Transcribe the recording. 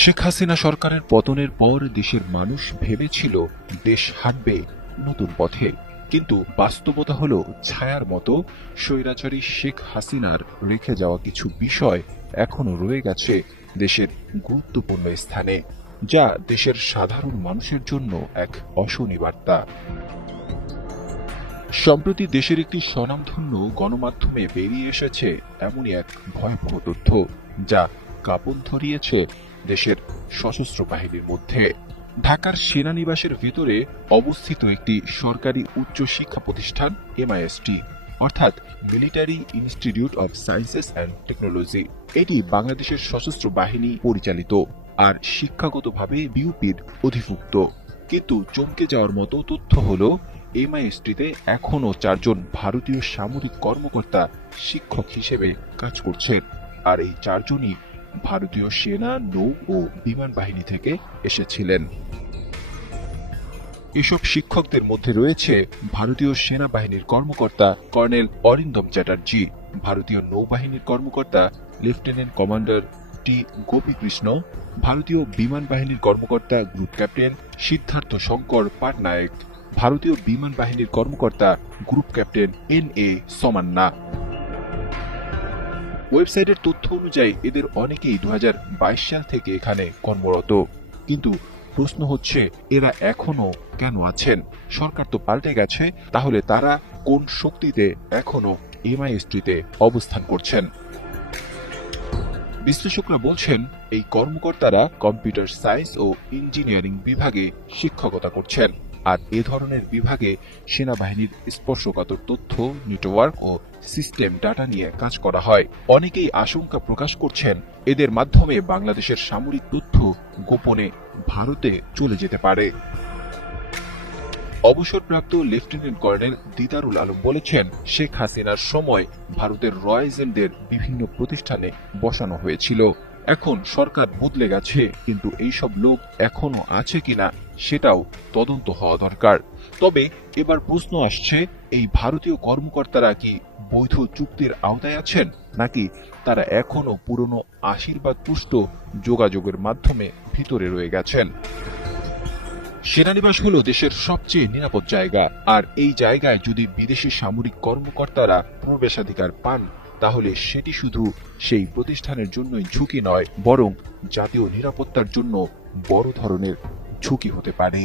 শেখ হাসিনা সরকারের পতনের পর দেশের মানুষ ভেবেছিল দেশ হাঁটবে নতুন পথে, কিন্তু বাস্তবতা হলো ছায়ার মতো। স্বৈরাচারী শেখ হাসিনার রেখে যাওয়া কিছু বিষয় এখনো রয়ে গেছে দেশের গুরুত্বপূর্ণ স্থানে, যা দেশের সাধারণ মানুষের জন্য এক অশনি বার্তা। সম্প্রতি দেশের একটি স্বনামধন্য গণমাধ্যমে বেরিয়ে এসেছে এমনই এক ভয়াবহ তথ্য, যা কাঁপন ধরিয়েছে দেশের সশস্ত্র বাহিনীর মধ্যে। ঢাকার সেনানিবাসের ভেতরে অবস্থিত একটি সরকারি উচ্চ শিক্ষা প্রতিষ্ঠান MIST, অর্থাৎ military institute of sciences and technology, এটি বাংলাদেশের সশস্ত্র বাহিনী পরিচালিত আর শিক্ষাগতভাবে বিউপির অধিভুক্ত। কিন্তু চমকে যাওয়ার মতো তথ্য হলো MIST-তে এখনও 4 জন ভারতীয় সামরিক কর্মকর্তা শিক্ষক হিসেবে কাজ করছেন, আর এই 4 জনই ভারতীয় সেনা, নৌ ও বিমান বাহিনী থেকে এসেছিলেন। এসব শিক্ষকদের মধ্যে রয়েছে ভারতীয় সেনাবাহিনীর কর্মকর্তা কর্নেল অরিন্দম চ্যাটার্জি, ভারতীয় নৌবাহিনীর কর্মকর্তা লেফটেন্যান্ট কমান্ডার টি গোপীকৃষ্ণ, ভারতীয় বিমান বাহিনীর কর্মকর্তা গ্রুপ ক্যাপ্টেন সিদ্ধার্থ শঙ্কর পাটনায়ক, ভারতীয় বিমান বাহিনীর কর্মকর্তা গ্রুপ ক্যাপ্টেন NA সমান্না। ওয়েবসাইটের তথ্য অনুযায়ী এদের অনেকেই 2022 সাল থেকে এখানে কর্মরত, কিন্তু প্রশ্ন হচ্ছে এরা এখনো কেন আছেন? সরকার তো পাল্টে গেছে, তাহলে তারা কোন শক্তিতে এখনো MIST-তে অবস্থান করছেন? বিশ্লেষকরা বলছেন এই কর্মকর্তারা কম্পিউটার সায়েন্স ও ইঞ্জিনিয়ারিং বিভাগে শিক্ষকতা করছেন, আর এ ধরনের বিভাগে সেনাবাহিনীর স্পর্শকাতর তথ্য, নেটওয়ার্ক ও সিস্টেম ডাটা নিয়ে কাজ করা হয়। অনেকেই আশঙ্কা প্রকাশ করছেন এদের মাধ্যমে বাংলাদেশের সামরিক তথ্য গোপনে ভারতে চলে যেতে পারে। অবসরপ্রাপ্ত লেফটেন্যান্ট কর্নেল দিদারুল আলম বলেছেন, শেখ হাসিনার সময় ভারতের র এজেন্টদের বিভিন্ন প্রতিষ্ঠানে বসানো হয়েছিল। এখন সরকার বদলে গেছে, কিন্তু এইসব লোক এখনো আছে কিনা সেটাও তদন্ত হওয়া দরকার। তবে এবার প্রশ্ন আসছে, এই ভারতীয় কর্মকর্তারা কি বৈধ চুক্তির আওতায় আছেন, নাকি তারা এখনো পুরনো আশীর্বাদ পুষ্ট যোগাযোগের মাধ্যমে ভিতরে রয়ে গেছেন? সেনানিবাস হলো দেশের সবচেয়ে নিরাপদ জায়গা, আর এই জায়গায় যদি বিদেশি সামরিক কর্মকর্তারা প্রবেশাধিকার পান, তাহলে সেটি শুধু সেই প্রতিষ্ঠানের জন্যই ঝুঁকি নয়, বরং জাতীয় নিরাপত্তার জন্য বড় ধরনের ঝুঁকি হতে পারে।